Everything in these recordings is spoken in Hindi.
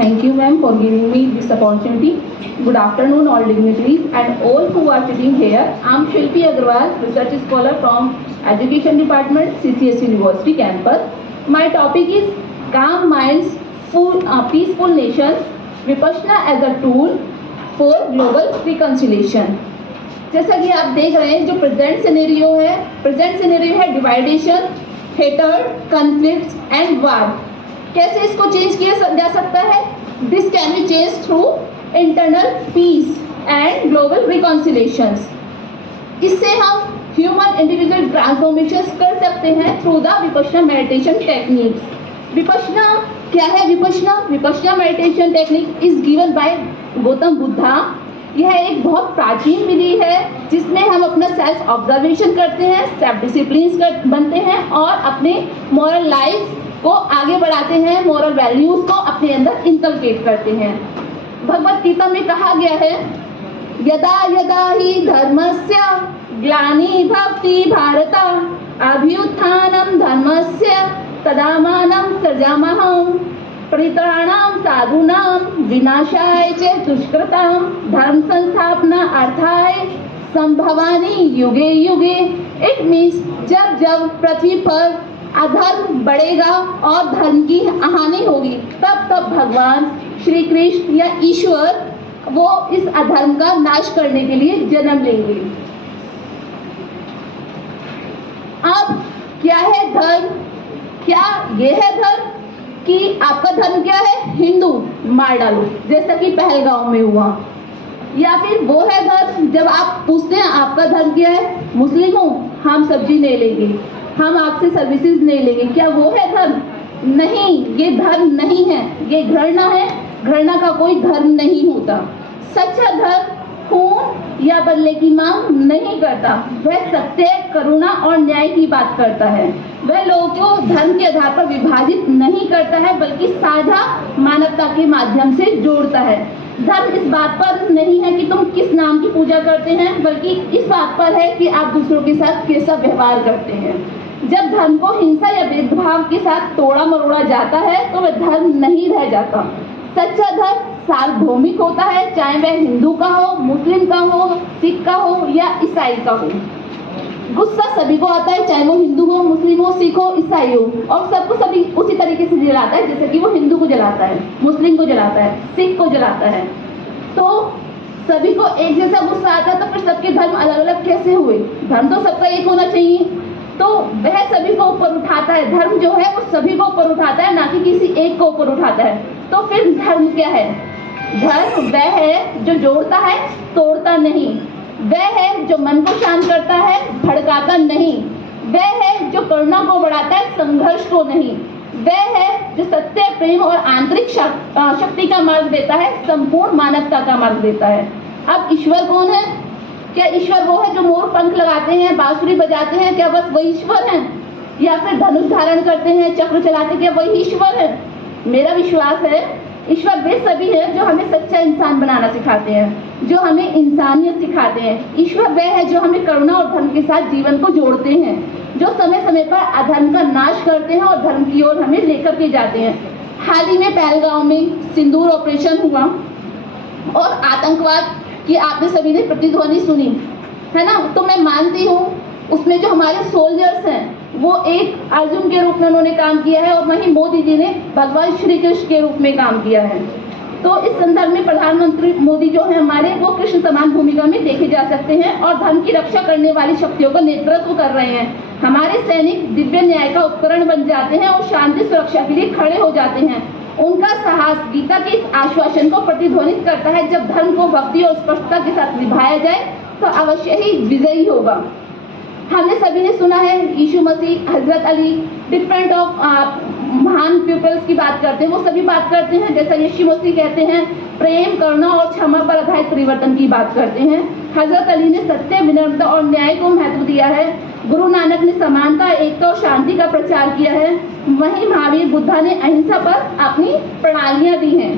Thank you, ma'am, for giving me this opportunity. Good afternoon, all dignitaries and all who are sitting here. I'm Shilpi Agarwal, research scholar from Education Department, CCS University campus. My topic is Calm Minds, Peaceful Nations, Vipassana as a Tool for Global Reconciliation. जैसा कि आप देख रहे हैं, जो प्रेजेंट सिनेरियो है division, hatred, conflicts and war. कैसे इसको चेंज किया जा सकता है? This can be change through internal peace and global reconciliations. इससे हम ह्यूमन इंडिविजुअल ट्रांसफॉर्मेशंस कर सकते हैं through the Vipassana meditation techniques. Vipassana क्या है? Vipassana meditation technique is given by Gautam Buddha. यह एक बहुत प्राचीन विधि है जिसमें हम अपना सेल्फ ऑब्जर्वेशन करते हैं, सेल्फ डिसिप्लिन बनते हैं और अपने मॉरल लाइफ को आगे बढ़ाते हैं, मॉरल वैल्यूज को अपने अंदर इंकलकेट करते हैं। भगवत गीता में कहा गया है, यदा यदा ही धर्मस्य ग्लानिर्भवति भारत अभ्युत्थानं धर्मस्य तदात्मानं सृजामः परित्राणां साधूनां विनाशाय च दुष्कृतां धर्म संस्थापना अर्थाय संभवानि युगे युगे। इट मीन्स जब जब पृथ्वी पर अधर्म बढ़ेगा और धर्म की हानि होगी, तब तब भगवान श्री कृष्ण या ईश्वर वो इस अधर्म का नाश करने के लिए जन्म लेंगे। अब क्या है धर्म? क्या ये है धर्म कि आपका धर्म क्या है? हिंदू, मार डालो, जैसा कि पहलगांव में हुआ। या फिर वो है धर्म जब आप पूछते हैं आपका धर्म क्या है? मुस्लिम हूँ, हम सब्जी नहीं लेंगे, हम आपसे सर्विसेज नहीं लेंगे। क्या वो है धर्म? नहीं, ये धर्म नहीं है, ये घृणा है। घृणा का कोई धर्म नहीं होता। सच्चा धर्म खून या बदले की मांग नहीं करता, वह सत्य, करुणा और न्याय की बात करता है। वह लोगों को धर्म के आधार पर विभाजित नहीं करता है, बल्कि साझा मानवता के माध्यम से जोड़ता है। धर्म इस बात पर नहीं है कि तुम किस नाम की पूजा करते हैं, बल्कि इस बात पर है कि आप दूसरों के साथ कैसा व्यवहार करते हैं। जब धर्म को हिंसा या भेदभाव के साथ तोड़ा मरोड़ा जाता है तो वह धर्म नहीं रह जाता। सच्चा धर्म सार्वभौमिक होता है, चाहे वह हिंदू का हो, मुस्लिम का हो, सिख का हो या ईसाई का हो। गुस्सा सभी को आता है, चाहे वो हिंदू हो, मुस्लिम हो, सिख हो, ईसाई हो, और सबको सभी उसी तरीके से जलाता है, जैसे कि वो हिंदू को जलाता है, मुस्लिम को जलाता है, सिख को जलाता है। तो सभी को एक जैसा गुस्सा आता है, तो फिर सबके धर्म अलग अलग कैसे हुए? धर्म तो सबका एक होना चाहिए। तो वह सभी को ऊपर उठाता है, धर्म जो है वो सभी को ऊपर उठाता है, ना कि किसी एक को ऊपर उठाता है। तो फिर धर्म क्या है? धर्म वह है जो जोड़ता है, तोड़ता नहीं। वह है जो मन को शांत करता है, भड़काता नहीं। वह है जो करुणा को बढ़ाता है, संघर्ष को नहीं। वह है जो सत्य, प्रेम और आंतरिक शक्ति का मार्ग देता है, संपूर्ण मानवता का मार्ग देता है। अब ईश्वर कौन है? क्या ईश्वर वो है जो मोर पंख लगाते हैं, बांसुरी बजाते हैं? क्या बस वही ईश्वर है? या फिर धनुष धारण करते हैं, चक्र चलाते, क्या वही ईश्वर है? मेरा विश्वास है ईश्वर वे सभी हैं जो हमें सच्चा इंसान बनाना सिखाते हैं, जो हमें इंसानियत सिखाते हैं। ईश्वर वह है जो हमें करुणा और धर्म के साथ जीवन को जोड़ते हैं, जो समय समय पर अधर्म का नाश करते हैं और धर्म की ओर हमें लेकर के जाते हैं। हाल ही में पहलगांव में सिंदूर ऑपरेशन हुआ और आतंकवाद की आपने सभी ने प्रतिध्वनि सुनी है ना। तो मैं मानती हूँ उसमें जो हमारे सोल्जर्स हैं वो एक अर्जुन के रूप में उन्होंने काम किया है, और वहीं मोदी जी ने भगवान श्री कृष्ण के रूप में काम किया है। तो इस संदर्भ में प्रधानमंत्री मोदी जो है हमारे, वो कृष्ण समान भूमिका में देखे जा सकते हैं और धर्म की रक्षा करने वाली शक्तियों का नेतृत्व कर रहे हैं। हमारे सैनिक दिव्य न्याय का उपकरण बन जाते हैं और शांति सुरक्षा के लिए खड़े हो जाते हैं। उनका साहस गीता के इस आश्वासन को प्रतिध्वनित करता है, जब धर्म को भक्ति और स्पष्टता के साथ निभाया जाए तो अवश्य ही विजयी होगा। हमने सभी ने सुना है यीशु मसीह, हजरत अली, डिफरेंट ऑफ महान पीपल्स की बात करते हैं, वो सभी बात करते हैं। जैसा यीशु मसीह कहते हैं प्रेम, करुणा और क्षमा पर आधारित परिवर्तन की बात करते हैं। हजरत अली ने सत्य, विनम्रता और न्याय को महत्व दिया है। गुरु नानक ने समानता, एकता और शांति का प्रचार किया है। वहीं महावीर बुद्धा ने अहिंसा पर अपनी प्रणालियां दी हैं।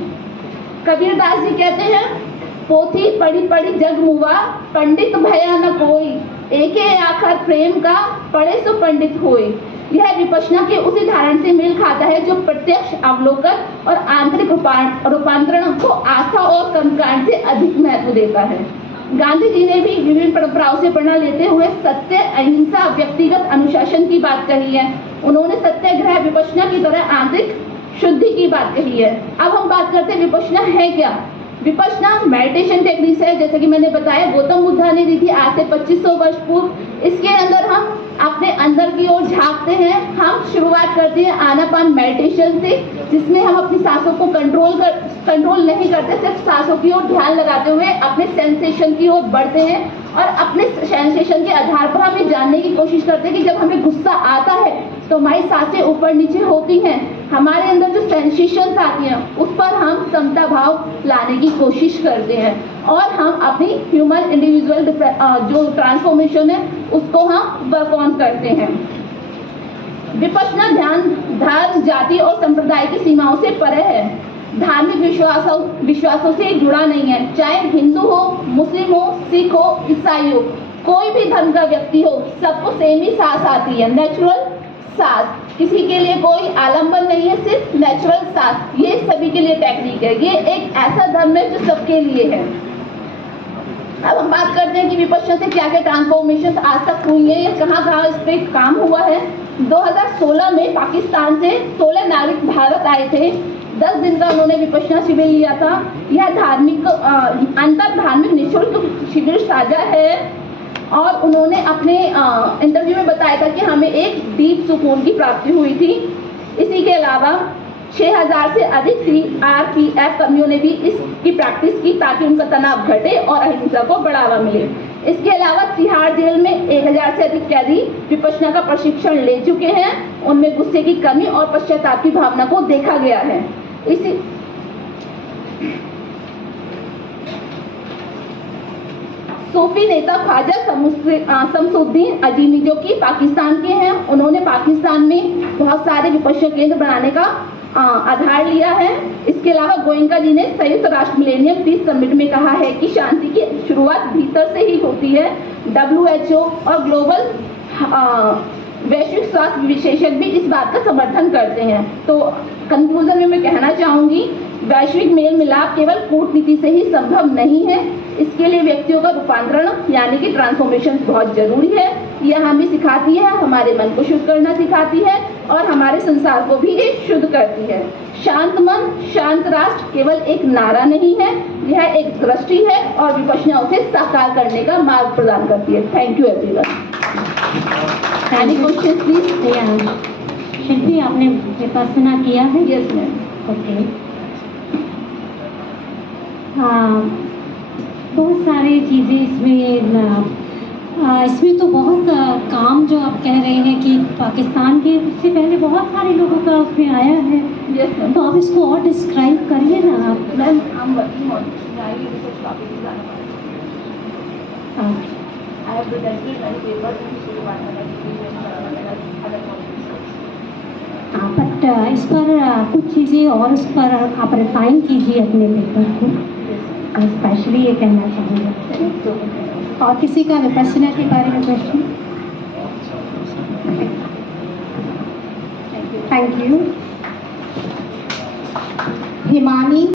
कबीरदास जी कहते हैं पोथी पढ़ी पढ़ी जग मुआ, पंडित भया न कोई, एके आखर प्रेम का पढ़े सो पंडित होए। यह विपश्यना के उसी धारण से मेल खाता है जो प्रत्यक्ष अवलोकन और आंतरिक रूपांतरण को आस्था और कर्मकांड से अधिक महत्व देता है। गांधी जी ने भी विभिन्न परंपराओं से प्रेरणा लेते हुए सत्य, अहिंसा, व्यक्तिगत अनुशासन की बात कही है। उन्होंने सत्याग्रह, विपश्यना की तरह आंतरिक शुद्धि की बात कही है। अब हम बात करते हैं विपश्यना है क्या। विपश्यना मेडिटेशन टेक्निक्स है, जैसे कि मैंने बताया गौतम बुद्ध ने दी थी आज से 2500 वर्ष पूर्व। इसके अंदर हम अपने अंदर की ओर झांकते हैं। हम शुरुआत करते हैं आनापान मेडिटेशन से, जिसमें हम अपनी सांसों को कंट्रोल नहीं करते, सिर्फ सांसों की ओर ध्यान लगाते हुए अपने सेंसेशन की ओर बढ़ते हैं और अपने सेंसेशन के आधार पर हम ये जानने की कोशिश करते हैं कि जब हमें गुस्सा आता है तो हमारी सांसें ऊपर नीचे होती हैं। हमारे अंदर जो सेंसेशंस आती हैं उस पर हम समता भाव लाने की कोशिश करते हैं और हम अपनी ह्यूमन इंडिविजुअल जो ट्रांसफॉर्मेशन है उसको हम वर्क ऑन करते हैं। विपश्यना ध्यान धर्म, जाति और संप्रदाय की सीमाओं से परे है। धार्मिक विश्वासों से जुड़ा नहीं है। चाहे हिंदू हो, मुस्लिम हो, सिख हो, ईसाई हो, कोई भी धर्म का व्यक्ति हो, सबको सेम ही सांस आती है, नेचुरल सांस। किसी के लिए कोई आलम्बन नहीं है, सिर्फ नेचुरल सांस। ये सभी के लिए टेक्निक है। ये एक ऐसा धर्म है जो सबके लिए है। अब हम बात करते हैं कि विपश्यना से क्या क्या ट्रांसफॉर्मेशन आज तक हुई है या कहाँ इस पे काम हुआ है। 2016 में पाकिस्तान से 16 नागरिक भारत आए थे। 10 दिन का उन्होंने विपश्यना शिविर लिया था। यह अंतर धार्मिक निःशुल्क शिविर साझा है और उन्होंने अपने इंटरव्यू में बताया था कि हमें एक डीप सुकून की प्राप्ति हुई थी। इसी के अलावा 6000 से अधिक CRPF कर्मियों ने भी इसकी प्रैक्टिस की ताकि उनका तनाव घटे और अहिंसा को बढ़ावा मिले। इसके अलावा तिहाड़ जेल में 1000 से अधिक कैदी विपश्यना का प्रशिक्षण ले चुके हैं। उनमें गुस्से की कमी और पश्चाताप की भावना को देखा गया है। इसी सूफी नेता ख्वाजा शमसुद्दीन अजीमी जो कि पाकिस्तान के हैं, उन्होंने पाकिस्तान में बहुत सारे विपश्यना केंद्र बनाने का आधार लिया है। इसके अलावा गोयनका जी ने संयुक्त राष्ट्र मिलेनियम पीस समिट में कहा है कि शांति की शुरुआत भीतर से ही होती है। WHO और ग्लोबल वैश्विक स्वास्थ्य विशेषज्ञ भी इस बात का समर्थन करते हैं। तो कंक्लूजन में मैं कहना चाहूंगी, वैश्विक मेल मिलाप केवल कूटनीति से ही संभव नहीं है। इसके लिए व्यक्तियों का रूपांतरण यानी कि ट्रांसफॉर्मेशन बहुत जरूरी है। यह हमें सिखाती है, हमारे मन को शुद्ध करना सिखाती है और हमारे संसार को भी ये शुद्ध करती है। शांत मन, शांत राष्ट्र केवल एक नारा नहीं है, यह एक दृष्टि है और विपश्यना उसे साकार करने का मार्ग प्रदान करती है। Thank you everyone. Any question please? Shilpi, आपने विपश्यना किया है? Yes ma'am. ओके। बहुत सारी चीज़ें इसमें तो बहुत काम जो आप कह रहे हैं कि पाकिस्तान के उससे पहले बहुत सारे लोगों का उसमें आया है। Yes ma'am. तो आप इसको और डिस्क्राइब करिए ना आप। Ma'am I'm working on research topic I have presented many papers in history department but इस पर कुछ चीज़ें और इस पर आप रिफाइन कीजिए अपने पेपर को। स्पेशली ये कहना चाहूँगा। और किसी का विपश्यना के बारे में क्वेश्चन? Thank you. हिमानी।